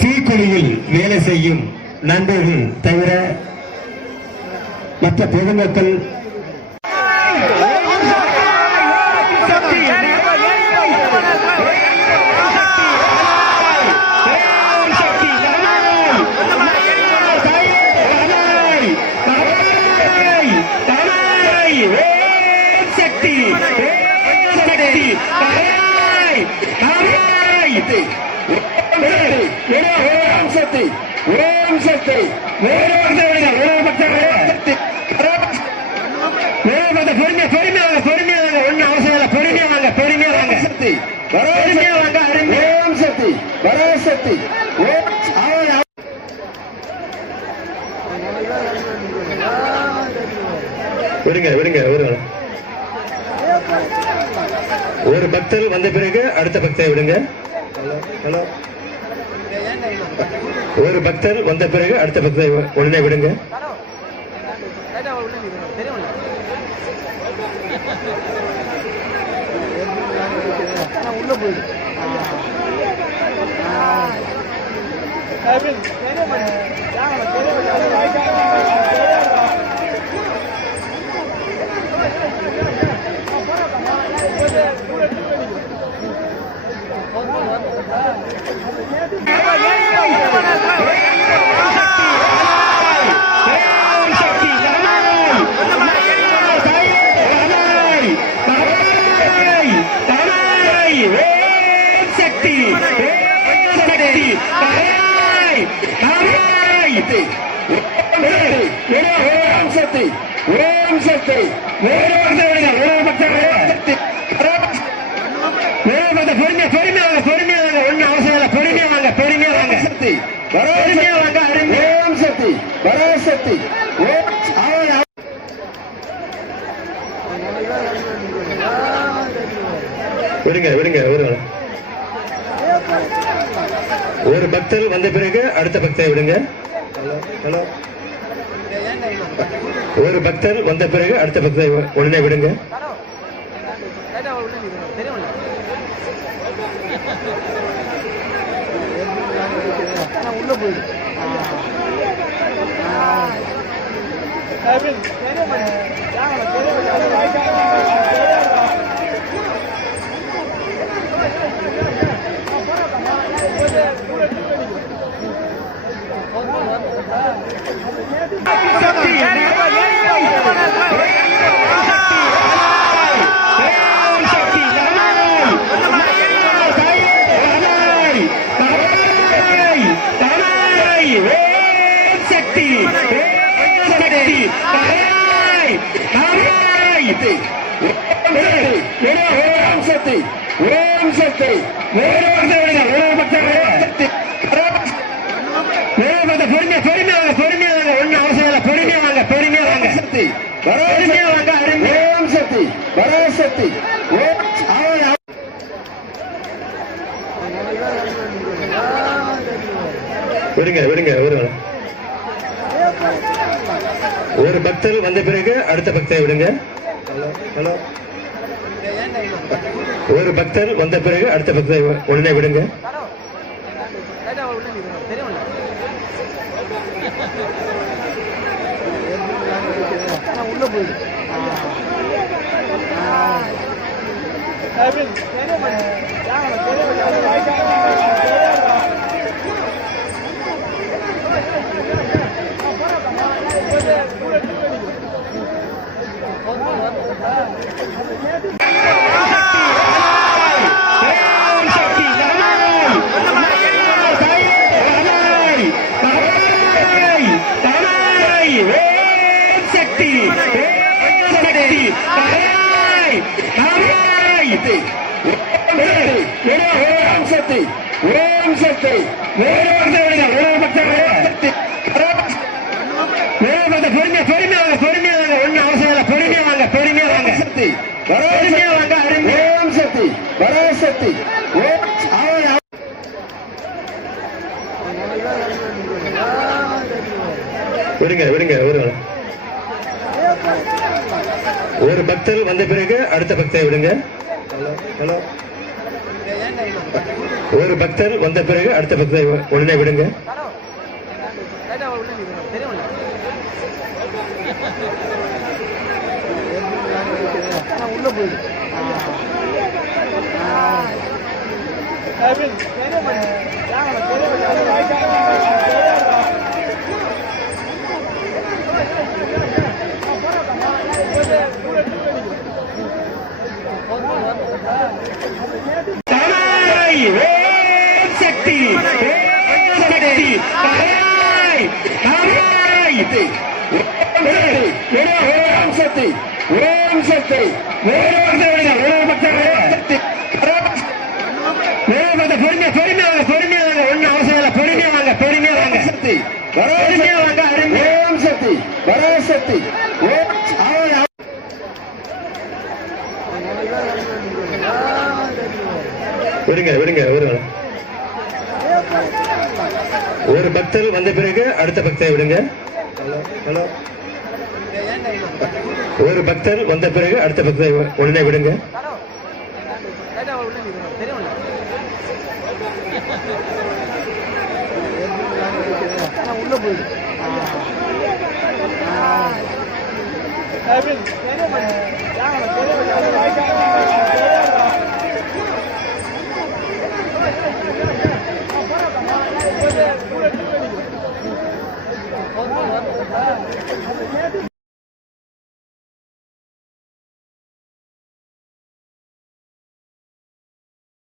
தீக்குழியில் வேலை செய்யும் நண்பர்கள் தவிர மற்ற பொதுமக்கள் பொறுமையா பொறுமையா வாங்க பொறுமையா வாங்க ஒன்னும் அவசியம் பொறுமையா வாங்க பொறுமையா வாங்க சக்தி பொறுமையா வாங்க சக்தி விடுங்க விடுங்க விடுங்க. ஒரு பக்தர் வந்த பிறகு அடுத்த பக்தரை விடுங்க. ஹலோ. ஒரு பக்தர் வந்த பிறகு அடுத்த பக்தரை உடனே விடுங்க சக்தி ஓம் சக்தி பொறுமையா பொறுமையா வாங்க பொறுமையா வாங்க ஒன்னும் அவசியம் இல்லை பொறுமையா வாங்க பொறுமையா வாங்க சக்தி பொறுமையா வாங்க சக்தி ஓம் அவன் விடுங்க விடுங்க விடுங்க ஒரு பக்தர் வந்த பிறகு அடுத்த பக்தரை விடுங்க. ஹலோ. ஒரு பக்தர் வந்த பிறகு அடுத்த பக்தரை உடனே விடுங்க ஓம் சக்தி ஓம் சக்தி பொறுமையா பொறுமையா வாங்க பொறுமையா வாங்க ஒன்னும் அவசியம் இல்லை பொறுமையா வாங்க பொறுமையா வாங்க சக்தி பொறுமையா வாங்க அருமை ஓம் சக்தி பராசக்தி விடுங்க விடுங்க விடுங்க. ஒரு பக்தர் வந்த பிறகு அடுத்த பக்தரை விடுங்க. ஹலோ ஒரு பக்தர் வந்த பிறகு அடுத்த பக்தரை உடனே விடுங்க. तो बोल दो ஓம் சக்தி. ஓம் சக்தி. பொறுமையா பொறுமையா பொறுமையா ஒன்னும் அவசியம் இல்லை பொறுமையா வாங்க பொறுமையா வாங்க சக்தி. பொறுமையா வாங்க ஓம் சக்தி. பராசக்தி ஓம் விடுங்க விடுங்க விடுங்க. ஒரு பக்தர் வந்த பிறகு அடுத்த பக்தரை விடுங்க. ஒரு பக்தர் வந்த பிறகு அடுத்த பக்தரை உடனே விடுங்க Thank you. தாய் ஓம் சக்தி! ஓம் சக்தி! ஓம் சக்தி! ஓம் சக்தி ஒரு பக்தர் விடுங்க, ஒரு பக்தர் ஒரு பக்தர் பொறுமையா பொறுமையா வாங்க பொறுமையா வாங்க ஒன்னும் அவசரம் இல்லை பொறுமையா வாங்க பொறுமையா வாங்க சக்தி பொறுமையா வாங்க அருமை ஓம் சக்தி பராசக்தி ஓம் அவன் விடுங்க விடுங்க விடுங்க ஒரு பக்தர் வந்த பிறகு அடுத்த பக்தரை விடுங்க ஒரு பக்தர் வந்த பிறகு அடுத்த பக்தரை உடனே விடுங்க உள்ள